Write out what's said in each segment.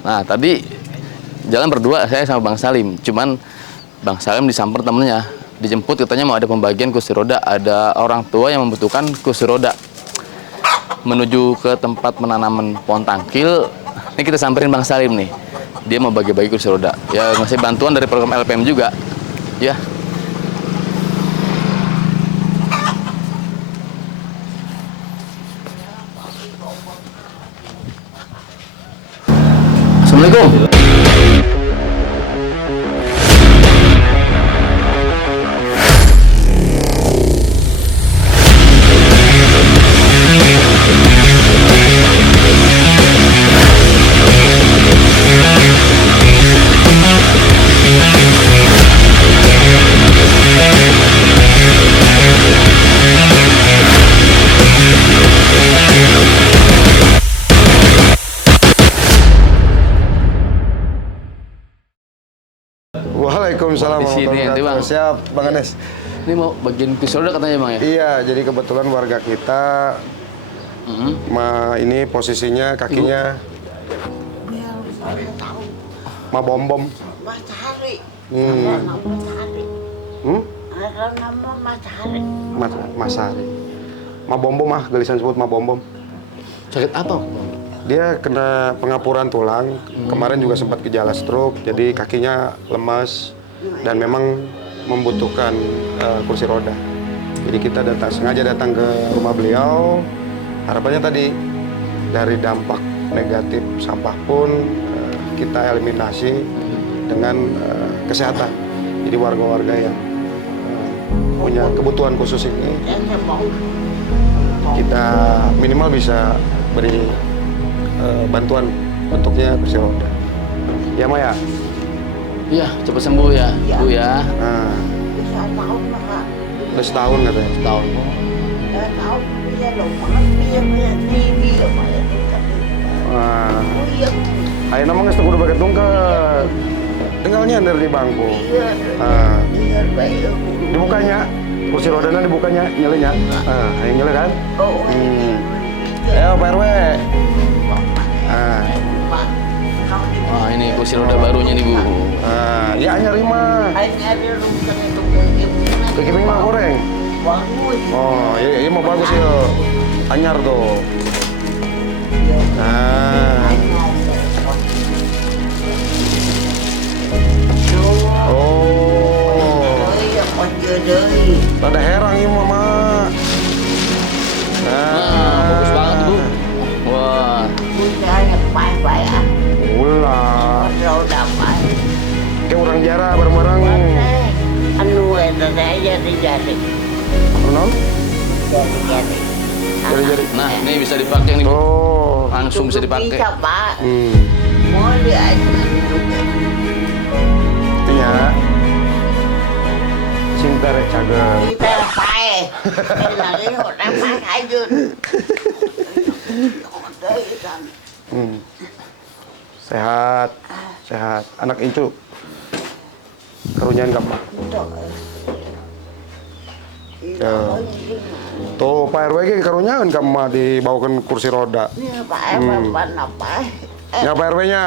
Nah, tadi jalan berdua saya sama Bang Salim. Cuman Bang Salim disamper temennya. Dijemput katanya mau ada pembagian kursi roda. Ada orang tua yang membutuhkan kursi roda. Menuju ke tempat penanaman pohon tangkil. Ini kita samperin Bang Salim nih. Dia mau bagi-bagi kursi roda. Ya ngasih bantuan dari program LPM juga. Ya. Assalamualaikum. Waalaikumsalam Di sini nanti, Bang. Siap, Bang Anes. Ini mau bagian kursi roda katanya Bang ya? Iya, jadi kebetulan warga kita ini posisinya kakinya ma bom-bom. Matahari. Hmm. Ada nama matahari. Hmm? Ada nama matahari. Masari. Ma bom-bom gelisan sebut ma bom-bom. Sakit apa? Dia kena pengapuran tulang. Kemarin juga sempat gejala stroke, jadi kakinya lemas dan memang membutuhkan kursi roda. Jadi kita sengaja datang ke rumah beliau. Harapannya tadi dari dampak negatif sampah pun kita eliminasi dengan kesehatan. Jadi warga-warga yang punya kebutuhan khusus ini kita minimal bisa beri bantuan bentuknya kursi roda. Ya Maya? Iya, cepat sembuh ya, Bu ya. Nah, Bisa tahun lah. udah setahun katanya. Setahun. Tahun bisa dong. Bisa TV apa ya. Wah, Iya. ayo nama nggak udah pakai tungkat. Tinggal nyender di bangku. Iya. Nah, Iya baik. dibukanya, kursi rodanya dibukanya, nyelenya. Ayo nyele kan? Oh. Ayo Pak RW. Nah, Wah, ini kursi roda barunya nih Bu. ya anyar lima. Hanya ada rumah itu mungkin. Kekiping mah goreng. Bagus. Oh, ini mau bagus ya. Anyar tuh. Nah. Oh. Rada herang ini mama. Nah, bagus banget Bu. Wah, Ulah. Roda Kayak orang jara bareng-bareng. anu itu saya jadi Non? Jadi. nah ini bisa dipakai nih Bu. Oh. Langsung bisa dipakai. Bisa Pak, Hmm. mau diajar Itu ya. Cinta rek cager. kita pakai, lagi orang pakai aja. Sehat. Sehat. Anak itu karunian gampang. Ya. Tuh Pak RW ge karunian kamu dibawakan kursi roda. Ini Pak apa? Ya Pak RW-nya.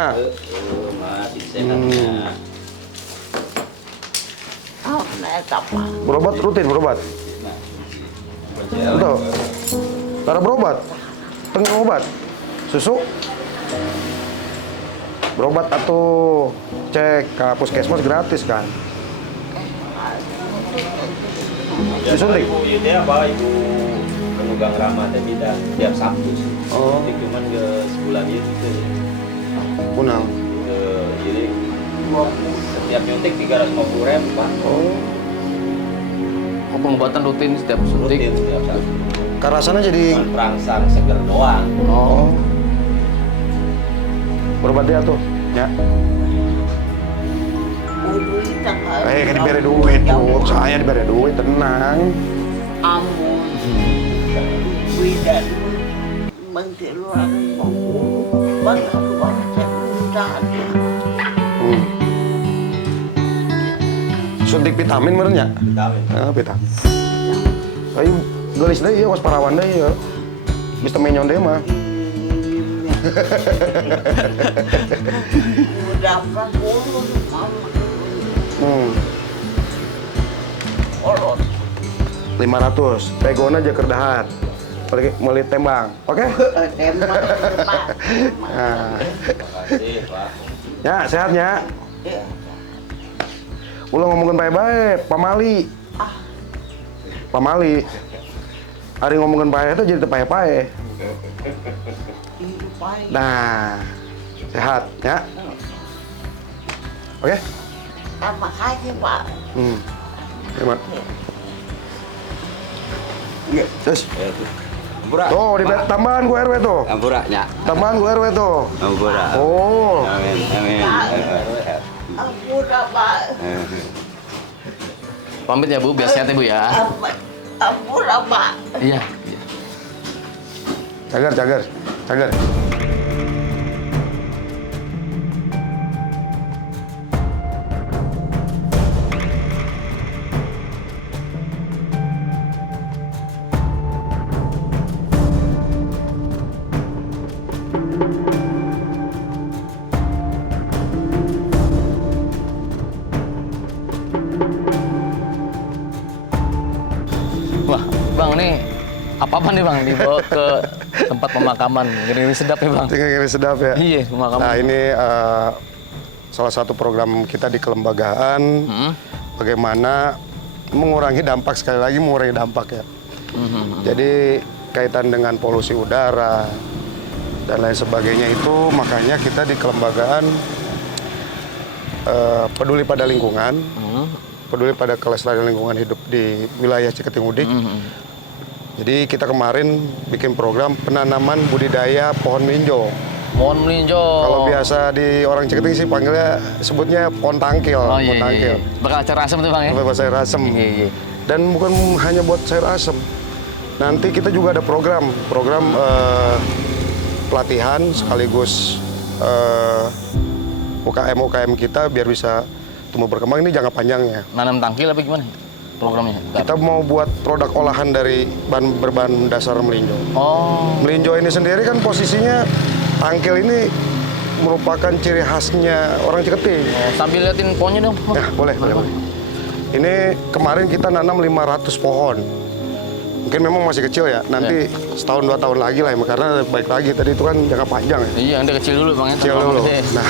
Oh, apa? Berobat rutin berobat. Betul. Cara berobat. Tengah obat. Susu. Berobat atau cek ke puskesmas gratis kan. Disuntik. Ibu ini apa ibu penugang ramah dan tidak tiap Sabtu sih. Oh. Suntik cuman ke sebulan itu gitu ya. Kunang. Jadi setiap nyuntik 350.000 Pak. Oh. Oh, pengobatan rutin setiap suntik. Rutin setiap Sabtu. Karasana jadi Cuman perangsang seger doang. Oh, berobat dia tuh. Ya. Kan diberi duit tuh. Saya diberi duit, tenang. Amun. Bidan. Menteri luar. Bangga luar. Suntik vitamin merenya. Vitamin. Vitamin. Ayo gelis deh ya, wasparawan deh ya. Bisa menyon deh mah. Udah puluh mama. Orot. 500. Pegon aja kerdahan. Melit tembang. Oke? Tembak. Nah. Makasih, Pak. Ya, sehatnya. Ya. Ulah ngomongin baik-baik, Pamali. Pamali. Hari ngomongin baik itu jadi pae-pae. Hidup baik. Nah, sehat ya. Oke? Terima kasih, Pak. Terima. Terus. Ampura. Tuh, di tambahan gua RW tuh. Ampura, nya. Tambahan gua RW tuh. Ampura. Oh. Amin, amin. Ampura, Pak. Pamit ya Bu, biar sehat ya Bu ya. Ampura, Pak. Iya. Cagar. Wah, Bang ini apa nih Bang dibawa ke tempat pemakaman. Ngeri sedap ya Bang. Tinggal sedap ya. Iya, pemakaman. Nah, ini salah satu program kita di kelembagaan. Bagaimana mengurangi dampak, sekali lagi mengurangi dampak ya. Jadi kaitan dengan polusi udara dan lain sebagainya itu, makanya kita di kelembagaan peduli pada lingkungan, peduli pada kelestarian lingkungan hidup di wilayah Ciketing Udik. Jadi kita kemarin bikin program penanaman budidaya pohon melinjo. Pohon melinjo. Kalau biasa di orang Ciketing sih panggilnya, sebutnya pohon tangkil. Oh Pohon iya, tangkil. iya. Bakal acara asam tuh Bang ya? Buat sayur asem. Iya. Dan bukan hanya buat sayur asem. Nanti kita juga ada program pelatihan sekaligus UKM kita biar bisa tumbuh berkembang. Ini jangka panjangnya. Nanam tangkil apa gimana programnya? Kita mau buat produk olahan dari berbahan dasar melinjo. Oh. Melinjo ini sendiri kan posisinya, tangkil ini merupakan ciri khasnya orang Ciketing. Sambil liatin pohonnya dong. Ya, boleh. Ini kemarin kita nanam 500 pohon. Mungkin memang masih kecil ya. Nanti setahun 2 tahun lagi lah ya, karena baik lagi tadi itu kan jangka panjang ya. Iya, yang kecil dulu Bang ya. Kecil dulu. Nah,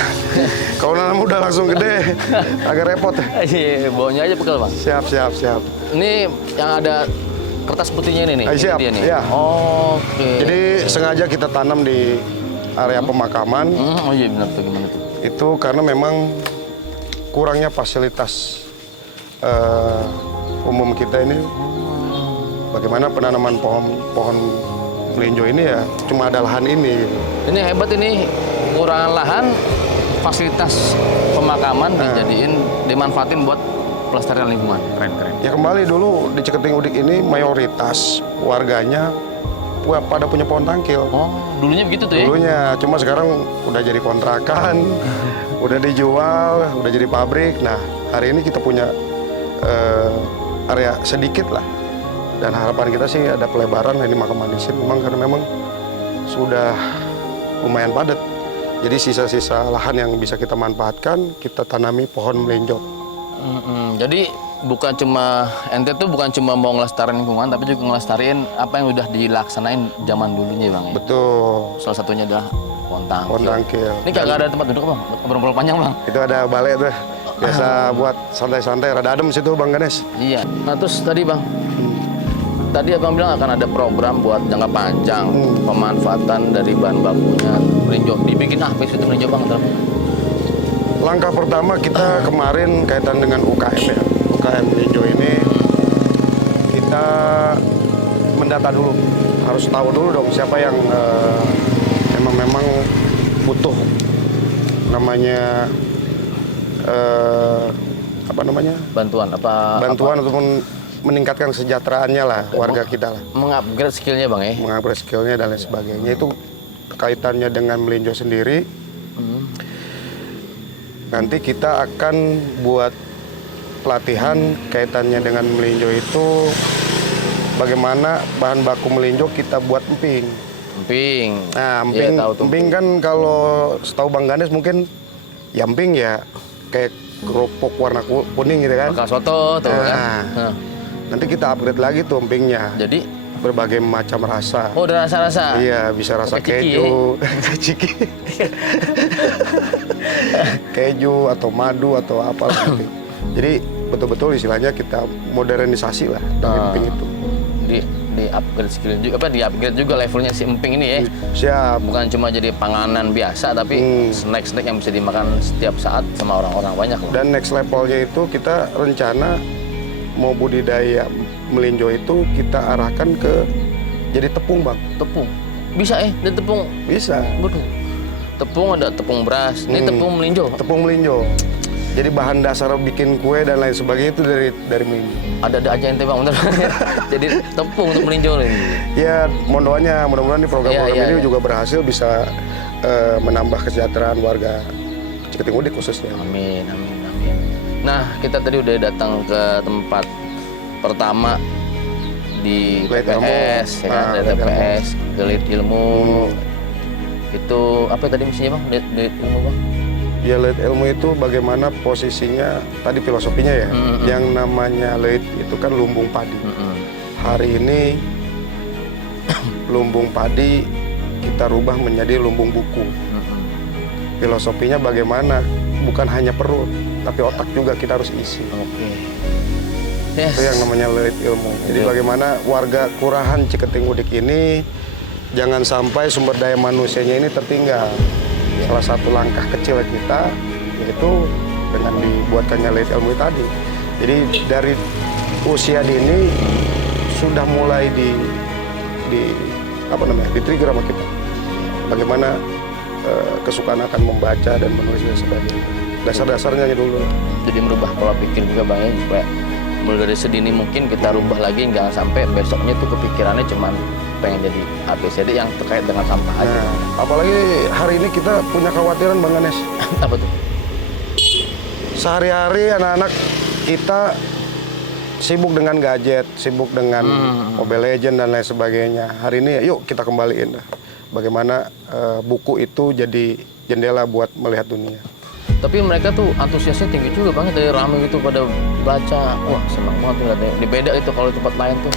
kalau nanam udah langsung gede, agak repot ya. Iya, bawahnya aja pegel Bang. Siap. Ini yang ada kertas putihnya ini nih. Siap, Ini nih. iya. Oke. Jadi sengaja kita tanam di area pemakaman. Oh iya benar tuh, gimana tuh? Itu karena memang kurangnya fasilitas umum kita ini. Bagaimana penanaman pohon melinjo ini ya cuma ada lahan ini. Gitu. Ini hebat ini, kekurangan lahan, fasilitas pemakaman dimanfaatin buat pelestarian lingkungan. Keren. Ya kembali dulu di Ciketing Udik ini mayoritas warganya pada punya pohon tangkil. Oh, dulunya begitu tuh ya? Dulunya, cuma sekarang udah jadi kontrakan, udah dijual, udah jadi pabrik. Nah, hari ini kita punya area sedikit lah. Dan harapan kita sih ada pelebaran ini makam manisin, memang karena memang sudah lumayan padat. Jadi sisa-sisa lahan yang bisa kita manfaatkan, kita tanami pohon melinjo. Jadi bukan cuma ente tuh bukan cuma mau ngelestariin lingkungan, tapi juga ngelestariin apa yang udah dilaksanain zaman dulunya Bang ya. Betul. Salah satunya adalah pohon tangkil. Pohon tangkil. Ini kagak ada tempat duduk Bang, ngobrol panjang Bang. Itu ada balai tuh, biasa buat santai-santai, rada adem situ Bang Ganes. Iya. Nah terus tadi Bang, tadi Abang bilang akan ada program buat jangka panjang pemanfaatan dari bahan bakunya melinjo. Dibikin apa itu melinjo Bang? Langkah pertama kita kemarin kaitan dengan UKM ya. UKM melinjo ini kita mendata dulu. Harus tahu dulu dong siapa yang memang butuh namanya Bantuan ataupun meningkatkan kesejahteraannya lah warga kita lah. Mengupgrade skillnya Bang ya? Mengupgrade skillnya dan lain sebagainya. Itu kaitannya dengan melinjo sendiri. Nanti kita akan buat pelatihan kaitannya dengan melinjo itu bagaimana bahan baku melinjo kita buat emping. Emping. Nah, Iya, emping, tahu tuh. emping kan kalau setahu Bang Ganes mungkin ya emping ya kayak kerupuk warna kuning gitu kan. Bakal soto tuh kan. Nah, Nah, nanti kita upgrade lagi tuh empingnya. jadi, Berbagai macam rasa. oh udah rasa-rasa. Iya, bisa rasa Pakai ciki, keju, ciki, keju atau madu atau apa gitu. Jadi betul-betul istilahnya kita modernisasi lah dari emping itu. Di upgrade skill juga, apa di upgrade juga levelnya si emping ini ya. Siap. Bukan cuma jadi panganan biasa, tapi snack-snack yang bisa dimakan setiap saat sama orang-orang banyak loh. Dan next levelnya itu kita rencana mau budidaya melinjo itu kita arahkan ke jadi tepung, Bang. Tepung. Bisa dan tepung. Bisa. Waduh. Tepung ada tepung beras. Ini tepung melinjo. Tepung melinjo. Jadi bahan dasar bikin kue dan lain sebagainya itu dari melinjo. Ada aja ente Bang, bener. Jadi tepung untuk melinjo nih. Ya, mudah-mudahan di program-program Iya, ini iya. juga berhasil bisa menambah kesejahteraan warga Ciketing Udik khususnya. Amin, amin, amin. Nah, kita tadi udah datang ke tempat pertama di Leit TPS, ilmu. ya kan? Nah, Dari leit TPS ke Leit Ilmu. Itu apa tadi misinya Bang? Leit Ilmu Bang? Ya, Leit Ilmu itu bagaimana posisinya, tadi filosofinya ya, yang namanya Leit itu kan lumbung padi. Hari ini lumbung padi kita rubah menjadi lumbung buku. Filosofinya bagaimana, bukan hanya perut, tapi otak juga kita harus isi. Oke. Yes. Itu yang namanya Leit Ilmu. Jadi bagaimana warga Kelurahan Ciketing Udik ini jangan sampai sumber daya manusianya ini tertinggal. Salah satu langkah kecil kita yaitu dengan dibuatkannya Leit Ilmu tadi. Jadi dari usia dini sudah mulai di-trigger sama kita. Bagaimana kesukaan akan membaca dan menulis dan sebagainya. Dasar-dasarnya aja dulu. Jadi merubah pola pikir juga Bang ya, supaya mulai dari sedini mungkin kita rubah lagi, jangan sampai besoknya tuh kepikirannya cuman pengen jadi ABCD yang terkait dengan sampah aja. Nah, apalagi hari ini kita punya kekhawatiran Bang Ganes. Apa tuh? Sehari-hari anak-anak kita sibuk dengan gadget, sibuk dengan Mobile Legends dan lain sebagainya. Hari ini yuk kita kembaliin dah. Bagaimana buku itu jadi jendela buat melihat dunia. Tapi mereka tuh antusiasnya tinggi juga banget, dari rame gitu pada baca. Wah, senang banget tuh lihatnya. Di beda itu kalau di tempat lain tuh,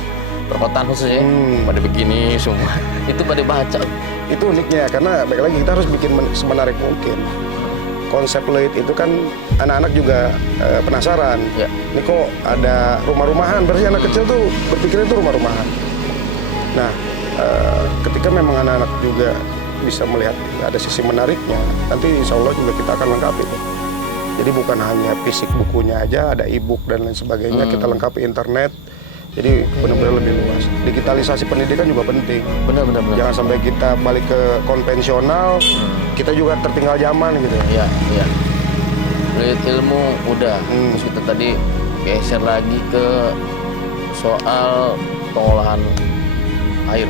perkotaan khususnya, pada begini semua. Itu pada baca. Itu uniknya, karena baik lagi kita harus bikin semenarik mungkin. Konsep Leit itu kan anak-anak juga penasaran. Ya. Ini kok ada rumah-rumahan, berarti anak kecil tuh berpikirnya itu rumah-rumahan. Nah, ketika memang anak-anak juga bisa melihat ada sisi menariknya, nanti insya Allah juga kita akan lengkapi. Jadi bukan hanya fisik bukunya aja, ada e-book dan lain sebagainya, kita lengkapi internet. Jadi benar-benar lebih luas. Digitalisasi pendidikan juga penting. Benar. Jangan sampai kita balik ke konvensional, kita juga tertinggal zaman gitu. Iya. Leit Ilmu udah. Terus kita tadi geser lagi ke soal pengolahan air.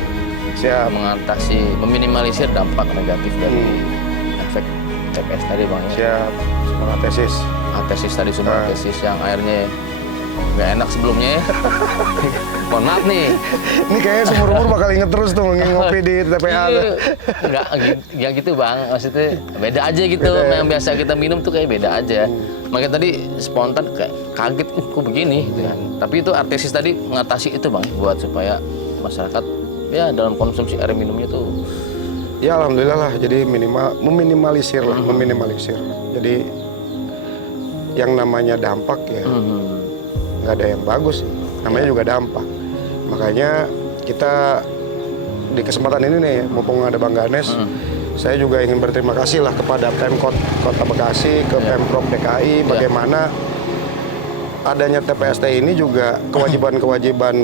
Siap. Mengatasi, meminimalisir dampak negatif dari efek TPS tadi Bang ya. Siap. Semangat tesis. Tesis tadi, sumber tesis yang airnya nggak enak sebelumnya ya. Mohon maaf nih. Ini kayaknya seumur-umur bakal inget terus tuh ngopi di TPA. Nggak gitu Bang, maksudnya beda aja gitu. Yang biasa kita minum tuh kayak beda aja. Makanya tadi spontan kayak kaget, kok begini gitu kan. Tapi itu artesis tadi mengatasi itu Bang, buat supaya masyarakat ya dalam konsumsi air minumnya tuh. Ya alhamdulillah lah, jadi meminimalisir lah, meminimalisir. Jadi yang namanya dampak ya nggak ada yang bagus, namanya juga dampak. Makanya kita di kesempatan ini nih, mumpung ada Bang Ganes, saya juga ingin berterima kasih lah kepada Pemkot Kota Bekasi, ke Pemprov DKI, bagaimana adanya TPST ini juga kewajiban-kewajiban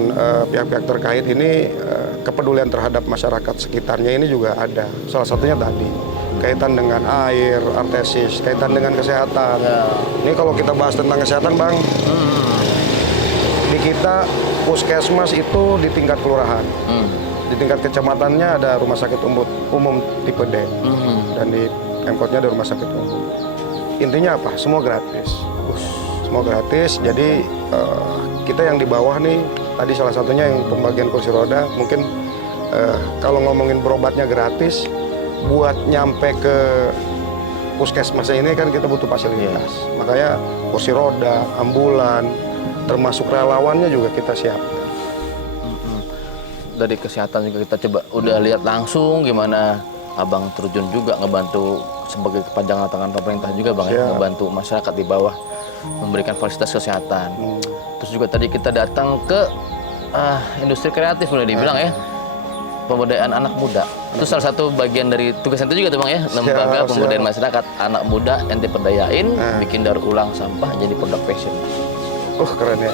pihak-pihak terkait ini, kepedulian terhadap masyarakat sekitarnya ini juga ada. Salah satunya tadi kaitan dengan air, artesis, kaitan dengan kesehatan. Ini kalau kita bahas tentang kesehatan Bang, di kita puskesmas itu di tingkat kelurahan, di tingkat kecamatannya ada rumah sakit umum tipe D, dan di Pemkotnya ada rumah sakit umum. Intinya apa? Semua gratis. Semua gratis. Jadi kita yang di bawah nih, tadi salah satunya yang pembagian kursi roda, mungkin kalau ngomongin berobatnya gratis, buat nyampe ke puskesmas ini kan kita butuh fasilitas. Makanya kursi roda, ambulan, termasuk relawannya juga kita siapkan. Dari kesehatan juga kita coba udah lihat langsung gimana Abang terjun juga ngebantu sebagai kepanjangan tangan pemerintah juga Bang ya, ngebantu masyarakat di bawah memberikan fasilitas kesehatan. Terus juga tadi kita datang ke industri kreatif boleh dibilang ya, pemberdayaan anak muda. Itu salah satu bagian dari tugas ente juga tuh Bang ya, lembaga pemberdayaan masyarakat anak muda ente perdayain, bikin daur ulang sampah jadi produk fashion. Keren ya.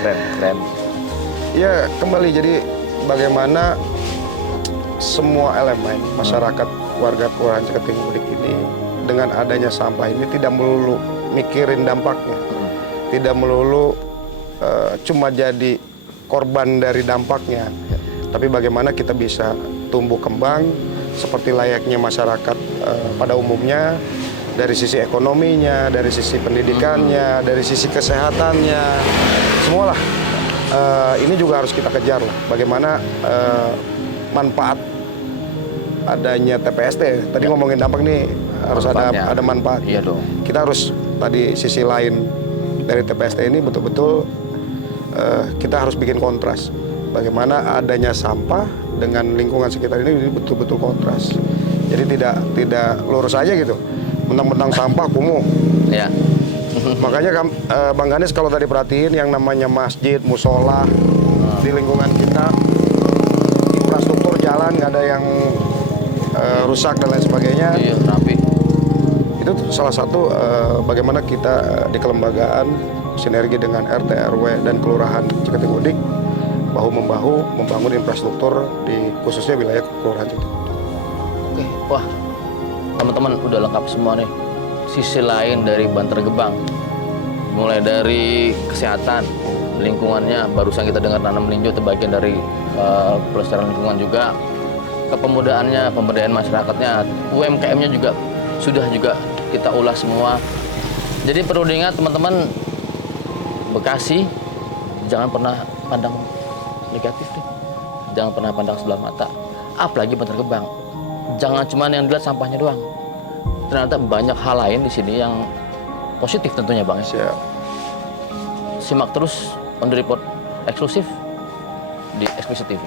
Keren. Ya kembali, jadi bagaimana semua elemen masyarakat warga Kelurahan Ciketing Mudik ini dengan adanya sampah ini tidak melulu mikirin dampaknya, tidak melulu cuma jadi korban dari dampaknya, tapi bagaimana kita bisa tumbuh kembang seperti layaknya masyarakat pada umumnya, dari sisi ekonominya, dari sisi pendidikannya, dari sisi kesehatannya, semualah. Ini juga harus kita kejar lah, bagaimana manfaat adanya TPST. Tadi ngomongin dampak nih harus ada manfaat. Iya dong. Kita harus tadi sisi lain dari TPST ini betul-betul kita harus bikin kontras. Bagaimana adanya sampah dengan lingkungan sekitar ini betul-betul kontras. Jadi tidak lurus aja gitu. Mentang-mentang sampah kumuh. Ya. Makanya Bang Ganes kalau tadi perhatiin yang namanya masjid, musola di lingkungan kita, infrastruktur jalan nggak ada yang rusak dan lain sebagainya. Iya, rapi. Itu salah satu bagaimana kita di kelembagaan sinergi dengan RT, RW dan Kelurahan Ciketing Mudik bahu-membahu membangun infrastruktur di khususnya wilayah Kelurahan Ciketing Mudik. Oke, wah teman-teman udah lengkap semua nih. Sisi lain dari Bantar Gebang, mulai dari kesehatan, lingkungannya, barusan kita dengar tanam melinjo itu bagian dari pelestarian lingkungan juga, kepemudaannya, pemberdayaan masyarakatnya, UMKM-nya juga sudah juga kita ulas semua. Jadi perlu diingat teman-teman, Bekasi jangan pernah pandang negatif nih, jangan pernah pandang sebelah mata, apalagi Bantar Gebang. Jangan cuma yang dilihat sampahnya doang. Ternyata banyak hal lain di sini yang positif tentunya Bang. Siap. Simak terus On The Report eksklusif di Eksklusif TV.